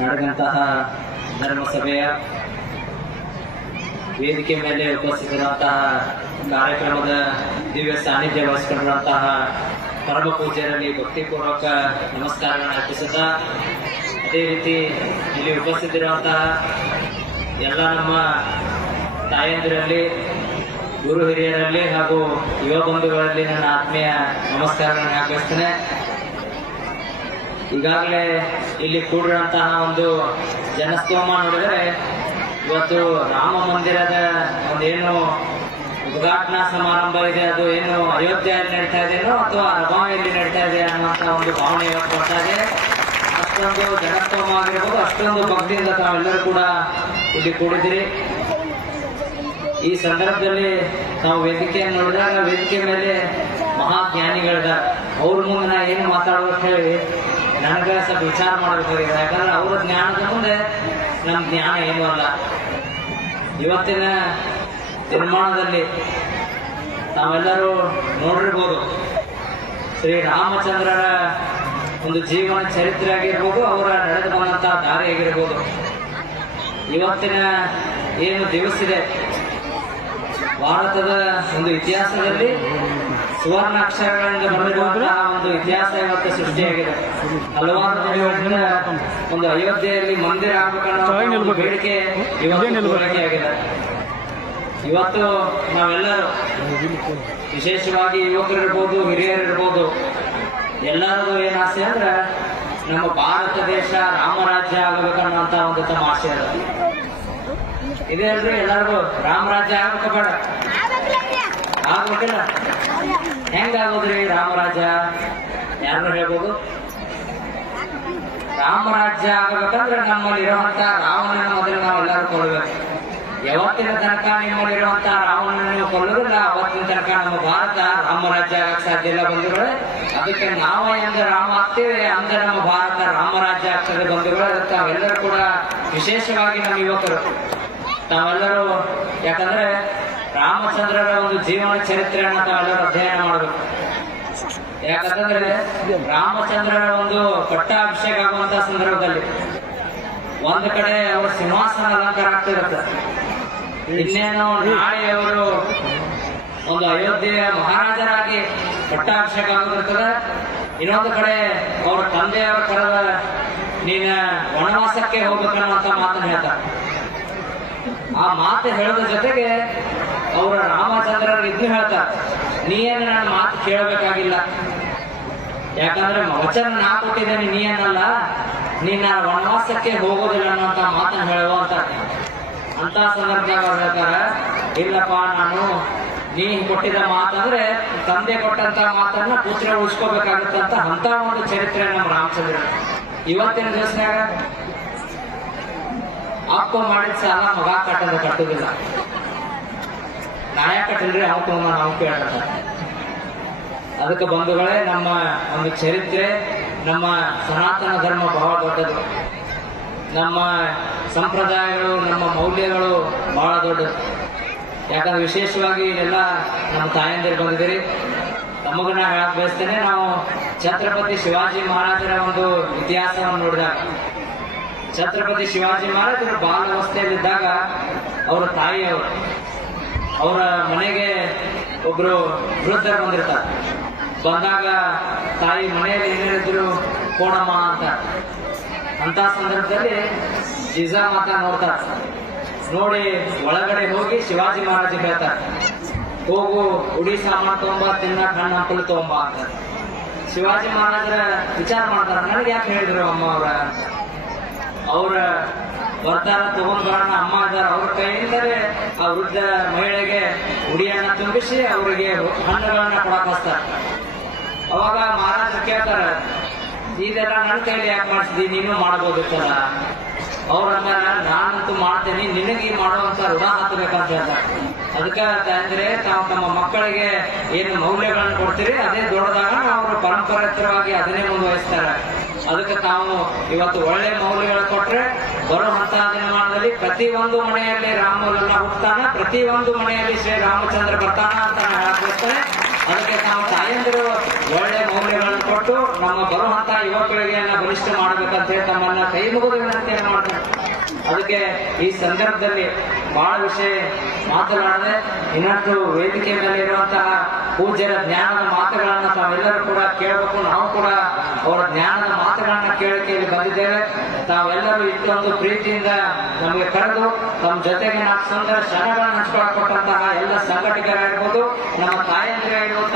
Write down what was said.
ನಡೆದಂತಹ ಧರ್ಮಸಭೆಯ ವೇದಿಕೆ ಮೇಲೆ ಉಪಸ್ಥಿತರಂತಹ ಕಾರ್ಯಕ್ರಮದ ದಿವ್ಯ ಸಾನ್ನಿಧ್ಯ ವಹಿಸಿಕೊಂಡಿರುವಂತಹ ಪರಮ ಪೂಜೆಯಲ್ಲಿ ಭಕ್ತಿಪೂರ್ವಕ ನಮಸ್ಕಾರಗಳನ್ನು ಅರ್ಪಿಸುತ್ತಾ ಅದೇ ರೀತಿ ಇಲ್ಲಿ ಉಪಸ್ಥಿತಿರುವಂತಹ ಎಲ್ಲ ನಮ್ಮ ತಾಯಂದಿರಲ್ಲಿ, ಗುರು ಹಿರಿಯರಲ್ಲಿ ಹಾಗೂ ಯುವ ಬಂಧುಗಳಲ್ಲಿ ನನ್ನ ಆತ್ಮೀಯ ನಮಸ್ಕಾರಗಳನ್ನು ಜ್ಞಾಪಿಸ್ತೇನೆ ಈಗಾಗಲೇ ಇಲ್ಲಿ ಕೂಡಿರುವಂತಹ ಒಂದು ಜನಸ್ತೋಮ ನೋಡಿದರೆ ಇವತ್ತು ರಾಮ ಮಂದಿರದ ಒಂದೇನು ಉದ್ಘಾಟನಾ ಸಮಾರಂಭ ಇದೆ, ಅದು ಏನು ಅಯೋಧ್ಯೆಯಲ್ಲಿ ನಡೀತಾ ಇದೆಯೋ ಅಥವಾ ರಮಾಯಲ್ಲಿ ನಡೀತಾ ಇದೆ ಅನ್ನುವಂತ ಒಂದು ಭಾವನೆ ಇವತ್ತು ಬರ್ತಾ ಇದೆ. ಅಷ್ಟೊಂದು ಜನಸ್ತೋಮ ಆಗಿರ್ಬೋದು, ಅಷ್ಟೊಂದು ಭಕ್ತಿಯಿಂದ ತಾವೆಲ್ಲರೂ ಕೂಡ ಇಲ್ಲಿ ಕೂಡಿದಿರಿ ಈ ಸಂದರ್ಭದಲ್ಲಿ ನಾವು ವೇದಿಕೆಯನ್ನು ನೋಡಿದಾಗ ವೇದಿಕೆ ಮೇಲೆ ಮಹಾಜ್ಞಾನಿಗಳಿದ್ದಾರೆ ಅವ್ರ ಮುಂದೆ ನಾ ಏನು ಮಾತಾಡಬೇಕು ಹೇಳಿ ನನಗೆ ಸ್ವಲ್ಪ ವಿಚಾರ ಮಾಡಬೇಕಾಗಿದೆ ಯಾಕಂದ್ರೆ ಅವರ ಜ್ಞಾನದ ಮುಂದೆ ನಮ್ಮ ಜ್ಞಾನ ಏನೂ ಅಲ್ಲ. ಇವತ್ತಿನ ನಿರ್ಮಾಣದಲ್ಲಿ ನಾವೆಲ್ಲರೂ ನೋಡಿರ್ಬೋದು. ಶ್ರೀ ರಾಮಚಂದ್ರರ ಒಂದು ಜೀವನ ಚರಿತ್ರೆ ಆಗಿರ್ಬೋದು, ಅವರ ನಡೆದು ಬಂದಂತಹ ದಾರಿ ಆಗಿರ್ಬೋದು. ಇವತ್ತಿನ ಏನು ದಿವಸ ಇದೆ? ಭಾರತದ ಒಂದು ಇತಿಹಾಸದಲ್ಲಿ ಸುವರ್ಣ ಅಕ್ಷರಗಳಿಂದ ಬರೆದಿರುವಂತಹ ಒಂದು ಇತಿಹಾಸ ಇವತ್ತು ಸೃಷ್ಟಿಯಾಗಿದೆ. ಹಲವಾರು ಒಂದು ಅಯೋಧ್ಯೆಯಲ್ಲಿ ಮಂದಿರ ಆಗಬೇಕು ಬೇಡಿಕೆ ಆಗಿದೆ ಇವತ್ತು ನಾವೆಲ್ಲರೂ ವಿಶೇಷವಾಗಿ ಯುವಕರಿರ್ಬೋದು ಹಿರಿಯರಿರ್ಬೋದು ಎಲ್ಲರಿಗೂ ಏನು ಆಸೆ ಅಂದ್ರೆ ನಮ್ಮ ಭಾರತ ದೇಶ ರಾಮರಾಜ್ಯ ಆಗಬೇಕನ್ನುವಂತ ಒಂದು ತಮ್ಮ ಆಸೆ ಅದ. ಇದೇ ಅಲ್ರಿ ಎಲ್ಲರಿಗೂ ರಾಮರಾಜ್ಯ ಆಗ್ಬೇಕ ಬೇಡ ಆಗ್ಬೇಕಿಲ್ಲ. ಹೆಂಗಾಗೋದ್ರಿ ರಾಮರಾಜ ಯಾರು ಹೇಳ್ಬೋದು? ರಾಮರಾಜ್ಯ ಆಗಬೇಕಂದ್ರೆ ನಮ್ಮಲ್ಲಿ ಇರುವಂತ ರಾವಣನ ಮೊದಲು ನಾವು ಎಲ್ಲರೂ ಕೊಡಬೇಕು ಯಾವತ್ತಿನ ತನಕ ನಿಮ್ಮಲ್ಲಿ ಇರುವಂತ ರಾವಣನ ಕೊಲ್ಲೋದಿಲ್ಲ ಅವತ್ತಿನ ತನಕ ನಮ್ಮ ಭಾರತ ರಾಮರಾಜ್ಯ ಆಗಕ್ಕೆ ಸಾಧ್ಯ ಇಲ್ಲ ಬಂಧುಗಳು. ಅದಕ್ಕೆ ನಾವ ಎಂದ ರಾಮ ಆಗ್ತೇವೆ ಅಂದ್ರೆ ನಮ್ಮ ಭಾರತ ರಾಮರಾಜ್ಯ ಆಗ್ತದೆ ಬಂಧುಗಳು. ಅದಕ್ಕೆ ತಾವೆಲ್ಲರೂ ಕೂಡ ವಿಶೇಷವಾಗಿ ನಮ್ಮ ಯುವಕರು ತಾವೆಲ್ಲರೂ ಯಾಕಂದ್ರೆ ರಾಮಚಂದ್ರರ ಒಂದು ಜೀವನ ಚರಿತ್ರೆಯನ್ನು ತಾವೆಲ್ಲರೂ ಅಧ್ಯಯನ ಮಾಡಬೇಕು. ಯಾಕಂತಂದ್ರೆ ರಾಮಚಂದ್ರರ ಒಂದು ಪಟ್ಟಾಭಿಷೇಕ ಆಗುವಂತ ಸಂದರ್ಭದಲ್ಲಿ ಒಂದು ಕಡೆ ಅವ್ರ ಸಿಂಹಾಸನ ಅಲಂಕಾರ ಆಗ್ತಿರುತ್ತೆ ಇನ್ನೇನು ನಾಳೆ ಅವರು ಒಂದು ಅಯೋಧ್ಯೆಯ ಮಹಾರಾಜರಾಗಿ ಪಟ್ಟಾಭಿಷೇಕ ಆಗಿರ್ತದೆ ಇನ್ನೊಂದು ಕಡೆ ಅವ್ರ ತಂದೆಯವರ ಕರೆದ ನೀನ ವನವಾಸಕ್ಕೆ ಹೋಗ್ಬೇಕನ್ನುವಂತ ಮಾತನ್ನು ಹೇಳ್ತಾರೆ. ಆ ಮಾತು ಹೇಳೋದ್ರ ಜೊತೆಗೆ ಅವರ ರಾಮಚಂದ್ರ ಇದ್ದು ಹೇಳ್ತಾರೆ. ನೀ ಏನ್ ನನ್ನ ಮಾತು ಕೇಳಬೇಕಾಗಿಲ್ಲ? ಯಾಕಂದ್ರೆ ವಚನ ನಾ ಕೊಟ್ಟಿದ್ದೇನೆ, ನೀ ಏನಲ್ಲ? ನಿನ್ನ ನಾನು ವನವಾಸಕ್ಕೆ ಹೋಗೋದಿಲ್ಲ ಅನ್ನುವಂತ ಮಾತನ್ನು ಹೇಳುವ ಅಂತ. ಸಂದರ್ಭದಾಗ ಅವ್ರು ಹೇಳ್ತಾರೆ, ಇಲ್ಲಪ್ಪ, ನಾನು ನೀ ಕೊಟ್ಟಿದ ಮಾತಂದ್ರೆ ತಂದೆ ಕೊಟ್ಟಂತ ಮಾತನ್ನ ಪುತ್ರ ಉಳಿಸ್ಕೋಬೇಕಾಗತ್ತಂತ ಅಂತ ಅಂತ ಒಂದು ಚರಿತ್ರೆ ನಮ್ಮ ರಾಮಚಂದ್ರ. ಇವತ್ತಿನ ದಿವಸನಾಗ ಅಪ್ಪ ಮಾಡಿದ ಸಾಲ ಮಗ ಕಟ್ಟದ ಕಟ್ಟುದಿಲ್ಲ. ನಾಯ ಕಟ್ಟಿದ್ರೆ ಯಾವ ನಾವು ಕೇಳ ಅದಕ್ಕೆ ಬಂಧುಗಳೇ, ನಮ್ಮ ಒಂದು ಚರಿತ್ರೆ, ನಮ್ಮ ಸನಾತನ ಧರ್ಮ ಬಹಳ ದೊಡ್ಡದು. ನಮ್ಮ ಸಂಪ್ರದಾಯಗಳು, ನಮ್ಮ ಮೌಲ್ಯಗಳು ಬಹಳ ದೊಡ್ಡದು. ಯಾಕಂದ್ರೆ ವಿಶೇಷವಾಗಿ ಇಲ್ಲೆಲ್ಲ ನಮ್ಮ ತಾಯಂದಿರು ಬಂದಿದ್ದೀರಿ. ನಾ ಹೇಳಕ್ ಬಯಸ್ತೇನೆ, ನಾವು ಛತ್ರಪತಿ ಶಿವಾಜಿ ಮಹಾರಾಜರ ಒಂದು ಇತಿಹಾಸವನ್ನು ನೋಡಿದಾಗ. ಛತ್ರಪತಿ ಶಿವಾಜಿ ಮಹಾರಾಜರು ಬಾಲಾವಸ್ಥೆಯಲ್ಲಿದ್ದಾಗ, ಅವರ ತಾಯಿಯವರು. ಅವರ ಮನೆಗೆ ಒಬ್ರು ವೃದ್ಧರು ಬಂದಿರ್ತಾರೆ. ಬಂದಾಗ ತಾಯಿ ಮನೆಯಲ್ಲಿ ಏನಿದ್ರು ಕೋಣಮ್ಮ ಅಂತ. ಅಂತ ಸಂದರ್ಭದಲ್ಲಿ ಜಿಜಾಮಾತ ನೋಡ್ತಾರೆ. ನೋಡಿ, ಒಳಗಡೆ ಹೋಗಿ ಶಿವಾಜಿ ಮಹಾರಾಜ ಹೇಳ್ತಾರೆ, ಹೋಗು, ಉಡಿ ಸಾಮಾನು ತೊಂಬ ತಿನ್ನ ಕಣ್ಣ ಹಂಪಲು ತೊಂಬ ಅಂತ. ಶಿವಾಜಿ ಮಹಾರಾಜರ ವಿಚಾರ ಮಾಡ್ತಾರೆ. ನನಗೆ ಯಾಕೆ ಹೇಳಿದ್ರು ಅಮ್ಮ ಅವರ ಅವರ ಬರ್ತಾರ ತಗೊಂಡು ಬರೋಣ ಅಮ್ಮ ಇದ್ದಾರೆ ಅವ್ರ ಕೈಯಿಂದಲೇ ಆ ವೃದ್ಧ ಮಹಿಳೆಗೆ ಉಡಿಯನ್ನ ತುಂಬಿಸಿ ಅವರಿಗೆ ಹಣ್ಣುಗಳನ್ನ ಕೊಡಕಸ್ತಾರೆ ಅವಾಗ ಮಹಾರಾಜ ಕೇಳ್ತಾರ, ಇದೆಲ್ಲ ನನ್ನ ಕೈಲಿ ಯಾಕೆ ಮಾಡಿಸಿದಿ? ನೀನು ಮಾಡ್ಬೋದಿತ್ತಲ್ಲ ಅವ್ರ ನಾನಂತೂ ಮಾಡ್ತೇನೆ, ನಿನಗೆ ಮಾಡುವಂತ ಋಣ ಹತ್ತಬೇಕಂತ ಹೇಳ್ತಾರೆ. ಅದಕ್ಕೆ ಅಂದ್ರೆ ತಾವು ತಮ್ಮ ಮಕ್ಕಳಿಗೆ ಏನು ಮೌಲ್ಯಗಳನ್ನು ಕೊಡ್ತೀರಿ, ಅದೇ ದೊಡ್ಡದಾಗ ಅವರು ಪರಂಪರಾಗತವಾಗಿ ಅದನ್ನೇ ಮುಂದುವರಿಸ್ತಾರೆ. ಅದಕ್ಕೆ ತಾವು ಇವತ್ತು ಒಳ್ಳೆ ಮೌಲ್ಯಗಳು ಕೊಟ್ರೆ ಬರುವಂತಹ ದಿನಮಾನದಲ್ಲಿ ಪ್ರತಿ ಒಂದು ಮನೆಯಲ್ಲಿ ರಾಮಲಲ್ಲ ಹುಟ್ಟತಾನ ಪ್ರತಿ ಒಂದು ಮನೆಯಲ್ಲಿ ಶ್ರೀ ರಾಮಚಂದ್ರ ಬರ್ತಾನ ಅಂತ ಹೇಳಕ್ ಅದಕ್ಕೆ ತಾವು ತಾಯಂದಿರು ಒಳ್ಳೆ ಮೌಲ್ಯಗಳನ್ನು ಕೊಟ್ಟು ನಮ್ಮ ಬರುವಂತ ಪೀಳಿಗೆಯನ್ನ ಬಲಿಷ್ಠ ಮಾಡಬೇಕಂತ ಹೇಳಿ ತಮ್ಮನ್ನ ಕೈ ಮುಗಿದು ವಿನಂತಿಯನ್ನು ಮಾಡ್ತಾರೆ ಅದಕ್ಕೆ ಈ ಸಂದರ್ಭದಲ್ಲಿ ಬಹಳ ವಿಷಯ ಮಾತನಾಡದೆ ಇನ್ನಷ್ಟು ವೇದಿಕೆ ಮೇಲೆ ಪೂಜ್ಯರ ಜ್ಞಾನದ ಮಾತುಗಳನ್ನು ತಾವೆಲ್ಲರೂ ಕೂಡ ಕೇಳಬೇಕು. ನಾವು ಕೂಡ ಅವರ ಜ್ಞಾನದ ಮಾತುಗಳನ್ನು ಕೇಳಕ್ಕೆ ಇಲ್ಲಿ ಬಂದಿದ್ದೇವೆ. ತಾವೆಲ್ಲರೂ ಇಷ್ಟೊಂದು ಪ್ರೀತಿಯಿಂದ ನಮಗೆ ಕರೆದು ತಮ್ಮ ಜೊತೆಗೆ ನಾಲ್ಕು ಸುಂದರ ಶರಣಗಳನ್ನು ಕೊಟ್ಟಂತಹ ಎಲ್ಲ ಸಂಘಟಕರಾಗಿರ್ಬೋದು, ನಮ್ಮ ತಾಯಂದಿರಾಗಿರ್ಬೋದು